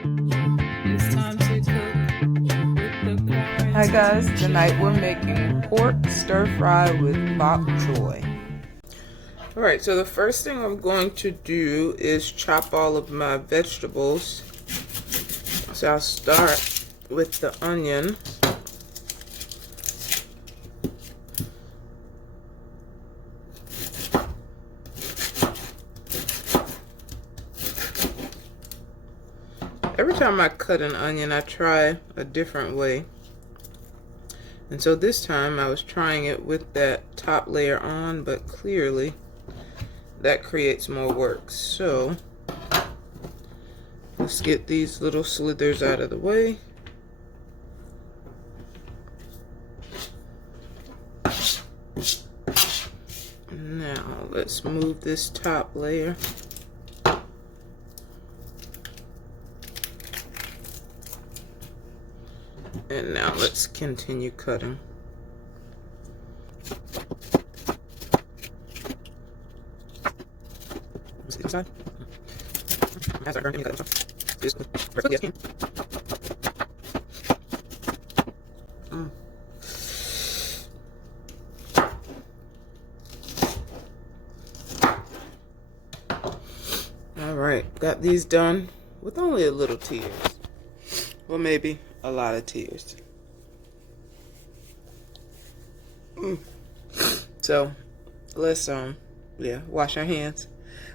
It's time to cook with the quarantine. Hi guys, tonight we're making pork stir fry with bok choy. Alright, so the first thing I'm going to do is chop all of my vegetables. So I'll start with the onion. Every time I cut an onion, I try a different way. And so this time I was trying it with that top layer on, but clearly that creates more work. So let's get these little slithers out of the way. Now let's move this top layer. And now let's continue cutting. See inside? Alright, got these done with only a little tears. Well, maybe a lot of tears. So let's wash our hands,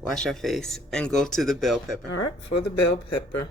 wash our face, and go to the bell pepper. All right, for the bell pepper,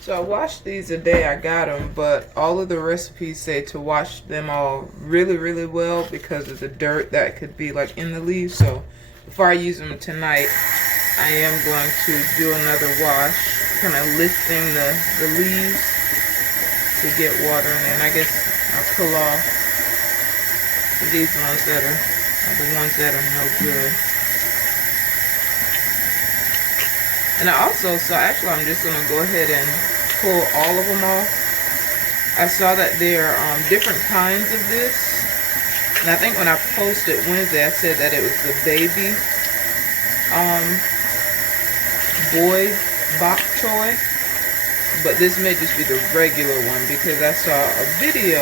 so I washed these the day I got them, but all of the recipes say to wash them all really, really well because of the dirt that could be like in the leaves. So before I use them tonight, I am going to do another wash, kind of lifting the leaves to get water in there. And I guess I'll pull off these ones that are the ones that are no good. And I also, so actually I'm just going to go ahead and pull all of them off. I saw that there are different kinds of this. And I think when I posted Wednesday, I said that it was the baby boy bok choy. But this may just be the regular one because I saw a video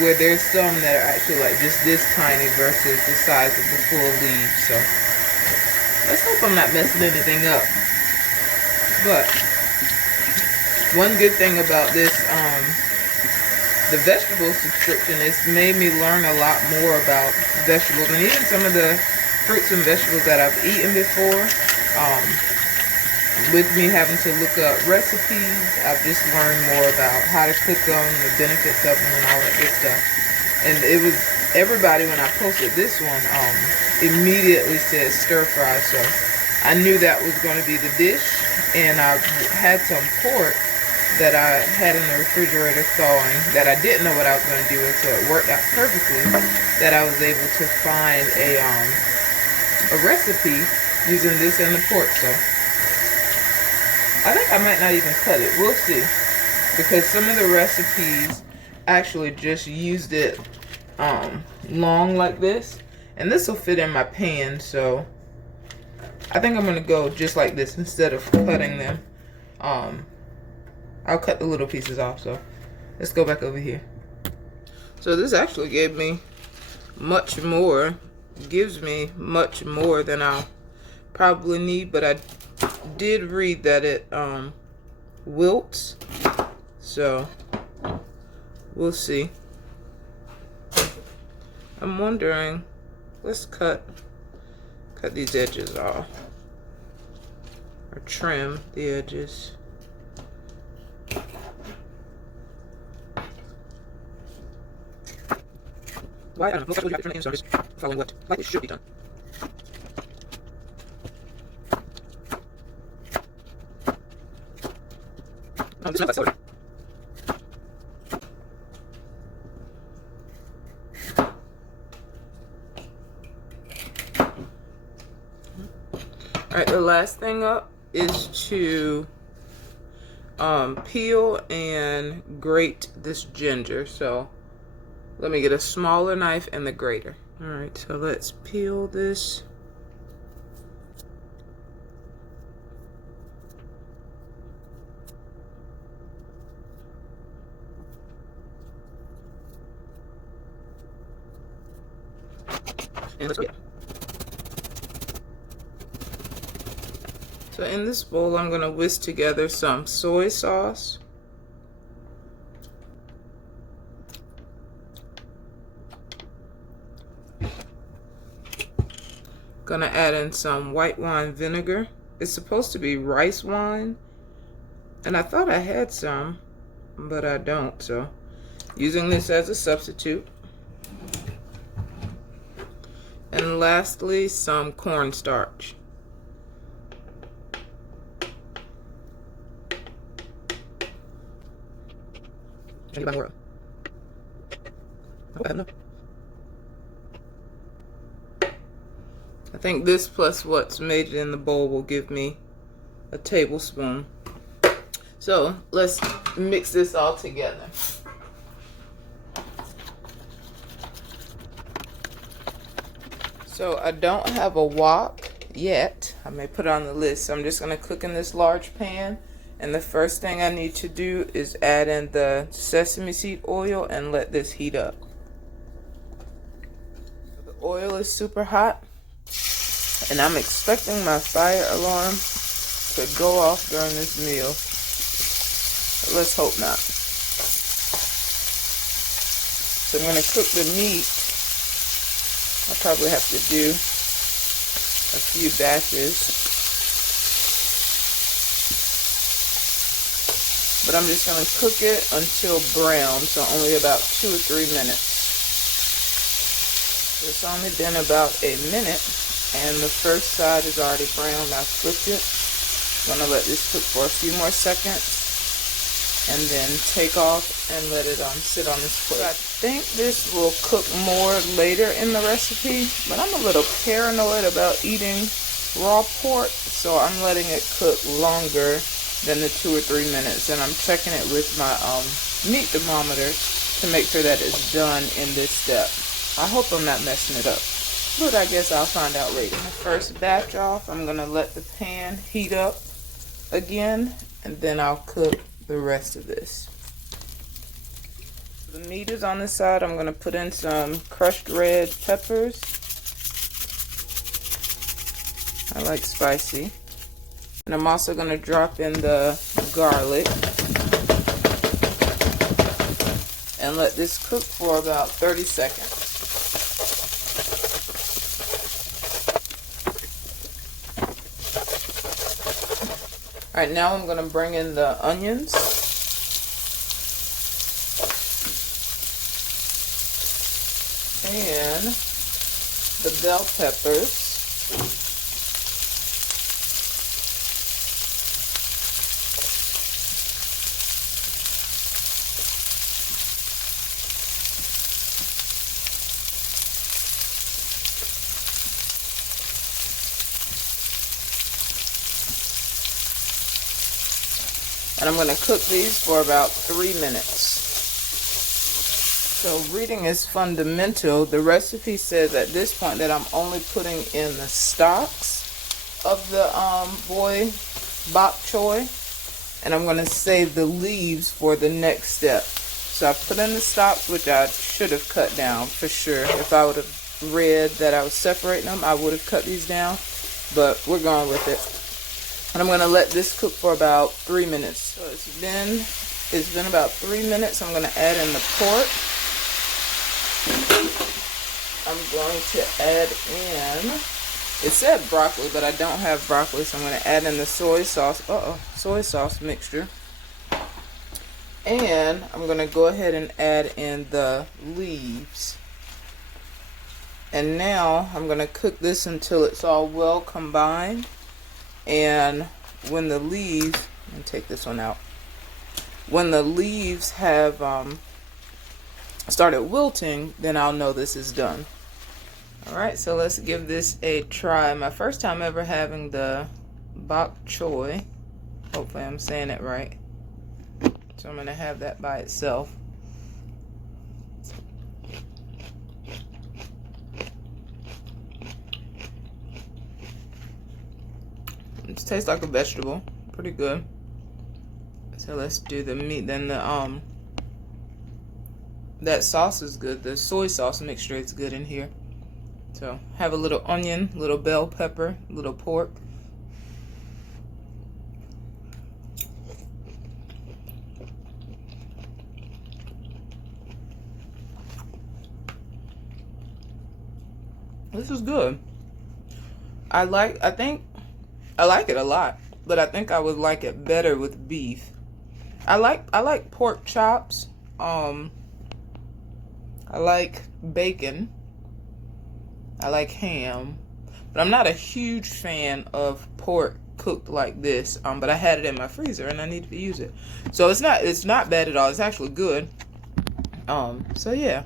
where there's some that are actually like just this tiny versus the size of the full leaf. So let's hope I'm not messing anything up. But one good thing about this, the vegetable subscription, it's made me learn a lot more about vegetables and even some of the fruits and vegetables that I've eaten before. With me having to look up recipes, I've just learned more about how to cook them, the benefits of them, and all that good stuff. And it was everybody when I posted this one immediately said stir fry, so I knew that was going to be the dish. And I had some pork that I had in the refrigerator thawing that I didn't know what I was going to do with, so it worked out perfectly that I was able to find a recipe using this and the pork. So I think I might not even cut it. We'll see, because some of the recipes actually just used it long like this, and this will fit in my pan. So I think I'm going to go just like this instead of cutting them. I'll cut the little pieces off. So let's go back over here. So this actually gave me much more, gives me much more than I'll probably need, but I did read that it wilts. So we'll see. I'm wondering, let's cut these edges off, or trim the edges. Why? I don't know. Most people do different things, so I'm just following what like it should be done. Oh, this is not that silver. Alright, the last thing up is to peel and grate this ginger. So let me get a smaller knife and the grater. Alright, so let's peel this. And let's go. So in this bowl, I'm going to whisk together some soy sauce. Gonna add in some white wine vinegar. It's supposed to be rice wine, and I thought I had some, but I don't, so using this as a substitute. And lastly, some cornstarch. I think this plus what's made in the bowl will give me a tablespoon. So let's mix this all together. So I don't have a wok yet. I may put it on the list. So I'm just going to cook in this large pan. And the first thing I need to do is add in the sesame seed oil and let this heat up. The oil is super hot. And I'm expecting my fire alarm to go off during this meal. But let's hope not. So I'm going to cook the meat. I'll probably have to do a few batches. But I'm just going to cook it until brown, so only about 2 or 3 minutes. It's only been about a minute, and the first side is already brown. I flipped it. I'm going to let this cook for a few more seconds, and then take off and let it sit on this plate. I think this will cook more later in the recipe, but I'm a little paranoid about eating raw pork, so I'm letting it cook longer than the 2 or 3 minutes, and I'm checking it with my meat thermometer to make sure that it's done in this step. I hope I'm not messing it up, but I guess I'll find out later. The first batch off, I'm going to let the pan heat up again, and then I'll cook the rest of this. The meat is on the side. I'm going to put in some crushed red peppers. I like spicy. And I'm also going to drop in the garlic and let this cook for about 30 seconds. Alright, now I'm going to bring in the onions. And the bell peppers. And I'm going to cook these for about 3 minutes. So reading is fundamental. The recipe says at this point that I'm only putting in the stalks of the bok choy. And I'm going to save the leaves for the next step. So I put in the stalks, which I should have cut down for sure. If I would have read that I was separating them, I would have cut these down. But we're going with it. And I'm going to let this cook for about 3 minutes. So it's been about 3 minutes. I'm going to add in the pork. I'm going to add in, it said broccoli, but I don't have broccoli, so I'm going to add in the soy sauce. Soy sauce mixture. And I'm going to go ahead and add in the leaves. And now I'm going to cook this until it's all well combined. And when the leaves, let me take this one out. When the leaves have started wilting, then I'll know this is done. Alright, so let's give this a try. My first time ever having the bok choy. Hopefully I'm saying it right. So I'm going to have that by itself. It tastes like a vegetable. Pretty good. So let's do the meat. Then the that sauce is good. The soy sauce mixture is good in here. So have a little onion, little bell pepper, little pork. This is good. I think I like it a lot, but I think I would like it better with beef. I like pork chops. I like bacon. I like ham, but I'm not a huge fan of pork cooked like this. But I had it in my freezer and I need to use it. So it's not bad at all. It's actually good. So yeah.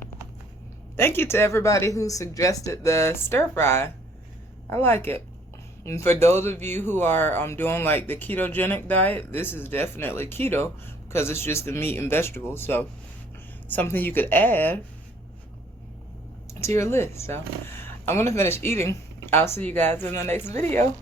Thank you to everybody who suggested the stir fry. I like it. And for those of you who are doing like the ketogenic diet, this is definitely keto because it's just the meat and vegetables. So something you could add to your list. So I'm gonna finish eating. I'll see you guys in the next video.